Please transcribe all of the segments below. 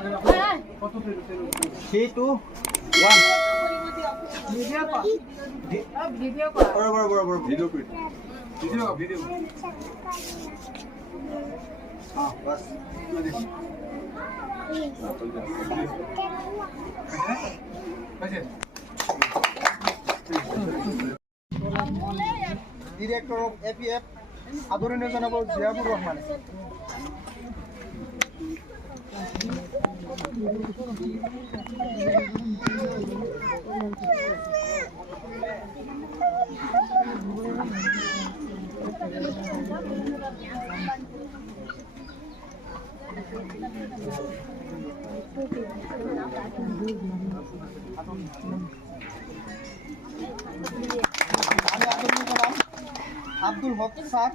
3, 2, 1 video हाँ बस director of APF আদরণীয় জনাব জিয়াবুর রহমান আব্দুল হক স্যার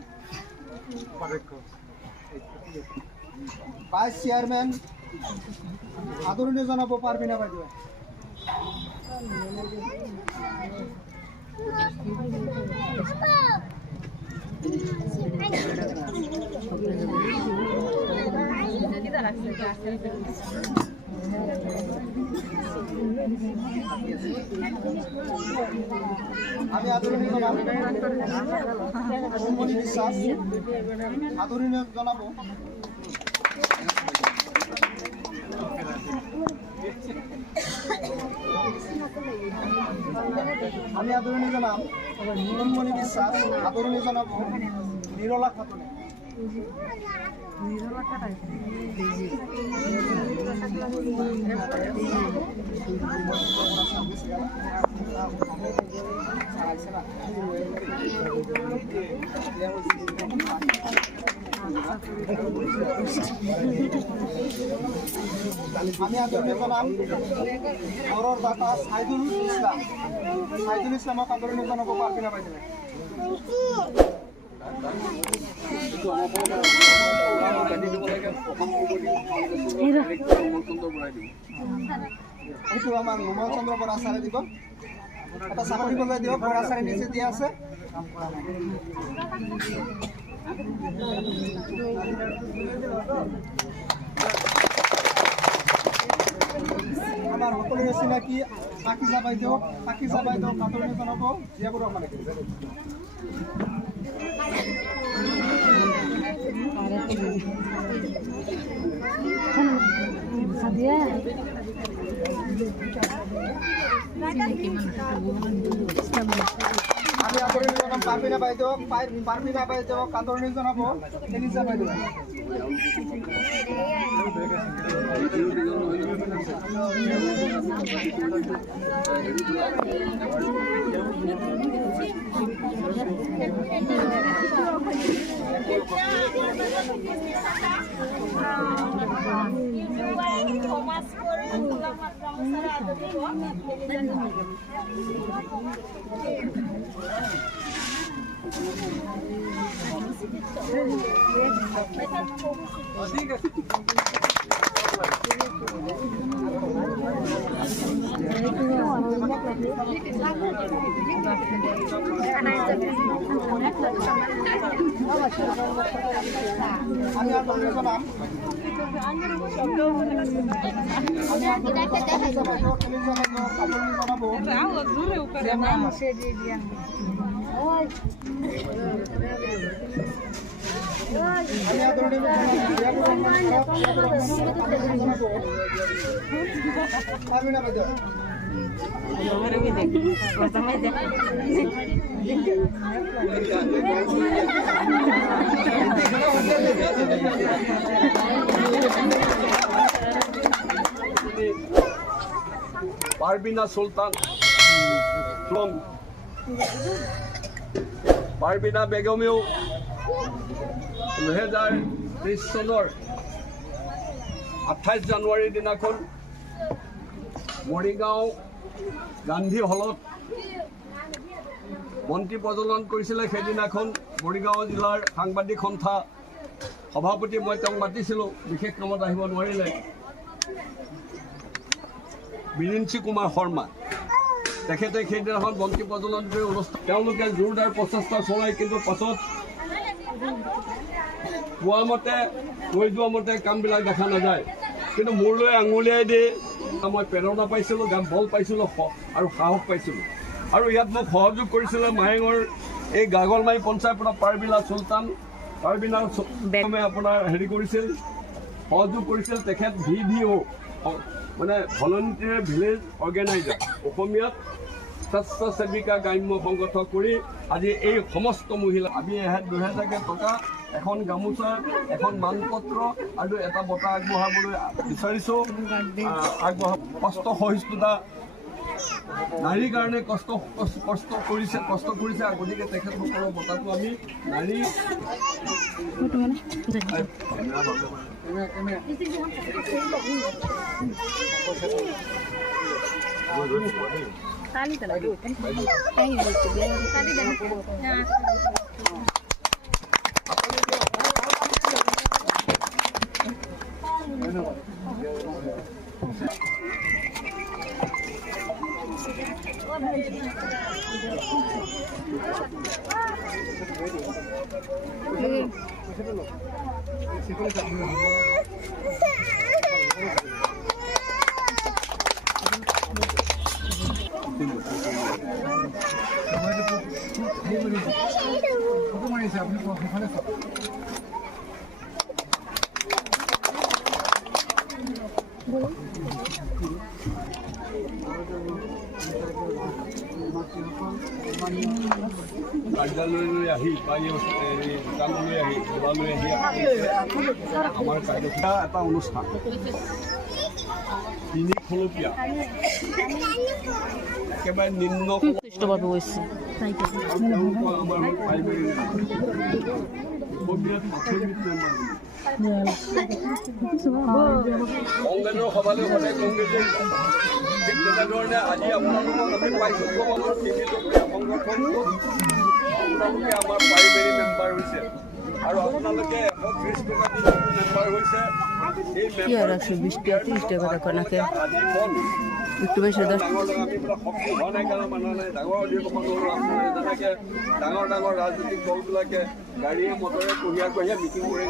ভাইস চেয়ারম্যান আদরণীয় জনাব পারবিনা বাজু আমি আদরণীয় জনাব মনি বিশ্বাস আদরণীয় জনাব আমি আদরণীয় জনাব মনি বিশ্বাস আদরণীয় জনাব নিরলা খাতুন আমি আদরণীয় জনাব বড়র দাতা সাইদুল ইসলাম আদরণীয় জনাব পারবিনা বাজু এইটো আমার নোমল চন্দ্র বরা সারে দিব এটা চাকরি বজাই দিব বরা সারে নিচে দিয়া আছে আমার সকলের চিনাকি পাকিজা বাইদেউ আদরণীয় জনাব জিয়াবুর রহমান আমি আদরণীয় জনাব পারবিনা বাইদেউ আদরণীয় জনাব এলিজা বাইদেউ ঠিক আছে আমি আদরণীয় জনাব পারবিনা সুলতান পারবিনা বেগমেও 2023 চনৰ 28 জানুৱাৰীৰ দিনাখন মৰিগাঁও গান্ধী হলত মন্ত্ৰী প্ৰজ্বলন কৰিছিলে। সেইদিনাখন মৰিগাঁও জিলাৰ সাংবাদিক সন্থা সভাপতি মই তেওঁক মাতিছিলোঁ, বিশেষ কামত আহিব নোৱাৰিলে। বিৰিঞ্চি কুমাৰ শৰ্মা তেখেতে সেইদিনাখন মন্ত্ৰী প্ৰজ্বলন কৰি অনুষ্ঠান তেওঁলোকে জোৰদাৰ প্ৰচেষ্টা চলায়, কিন্তু পাছত কোৱা মতে কৈ যোৱা মতে কামবিলাক দেখা নাযায়। কিন্তু মোৰলৈ আঙুলিয়াই দিয়ে মই প্ৰেৰণা পাইছিলোঁ, গাত বল পাইছিলোঁ আৰু সাহস পাইছিলোঁ। আৰু ইয়াত মোক সহযোগ কৰিছিলে মায়েঙৰ এই গাগলমাৰী পঞ্চায়তৰ পাৰবিনা চুলতান, পাৰবিনা আপোনাৰ হেৰি কৰিছিল, সহযোগ কৰিছিল তেখেত VVO, মানে ভলণ্টিয়াৰ ভিলেজ অৰ্গেনাইজাৰ, অসমীয়াত স্বেচ্ছাসেৱিকা গ্ৰাম্য সংগঠক কৰি আজি এই সমস্ত মহিলা আমি 2000 টকা, এখন গামোচা, এখন মানপত্ৰ আৰু এটা বঁটা আগবঢ়াবলৈ বিচাৰিছোঁ। কষ্ট সহিষ্ণুতা, নাৰীৰ কাৰণে কষ্ট কৰিছে, গতিকে তেখেতসকলৰ বঁটাটো আমি নাৰী কাৰ্যালয়লৈ আহি বা দোকানলৈ আহি ঘৰলৈ আহি আমাৰ কাৰ্যসূচী এটা অনুষ্ঠান 3 খলপীয়া একেবাৰে নিম্ন কংগ্ৰেছৰ সভালৈ সদায় কংগ্ৰেছে ঠিক তেনেধৰণে আজি আপোনালোকক আমি পাইছোঁ সংগঠন আপোনালোকে আমাৰ প্ৰাইমেৰী মেম্বাৰ হৈছে আৰু আপোনালোকে 130 টকা দি মেম্বাৰ হৈছে। এই মেম্বাৰ 120 টকা 30 টকা ৰাখনাকে একটু বেশি দা ডাঙৰ আমি পুৰা শক্তি হোৱা নাই কাৰণে মানুহ নাই ডাঙৰ অধিৱেশন হ'লো আপোনালোকে যেনেকৈ ডাঙৰ ৰাজনৈতিক দলবিলাকে গাড়ীয়ে মটৰে কঢ়িয়াই মিটিং কৰে।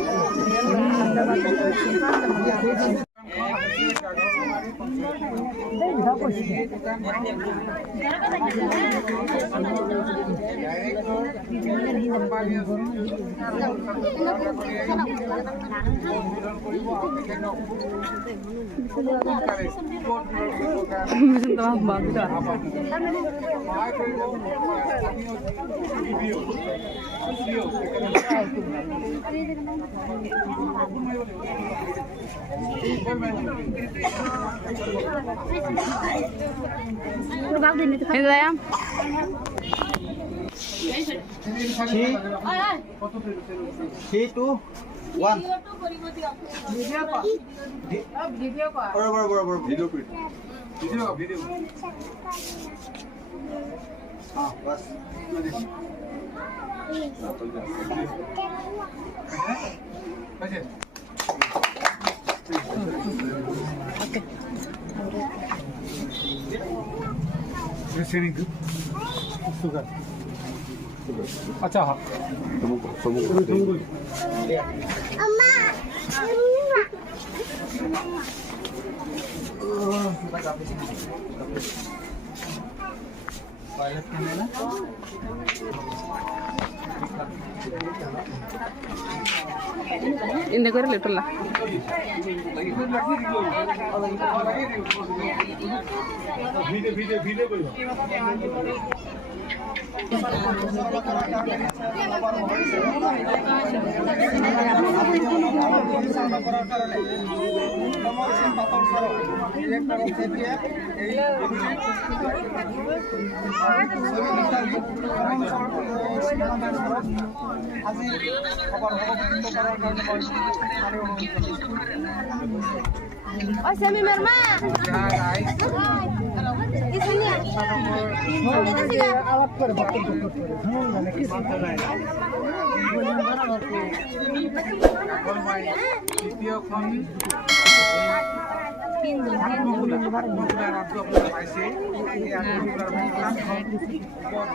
अच्छा हाँ ఇందుకు లిటర్లా Oye, mi hermana.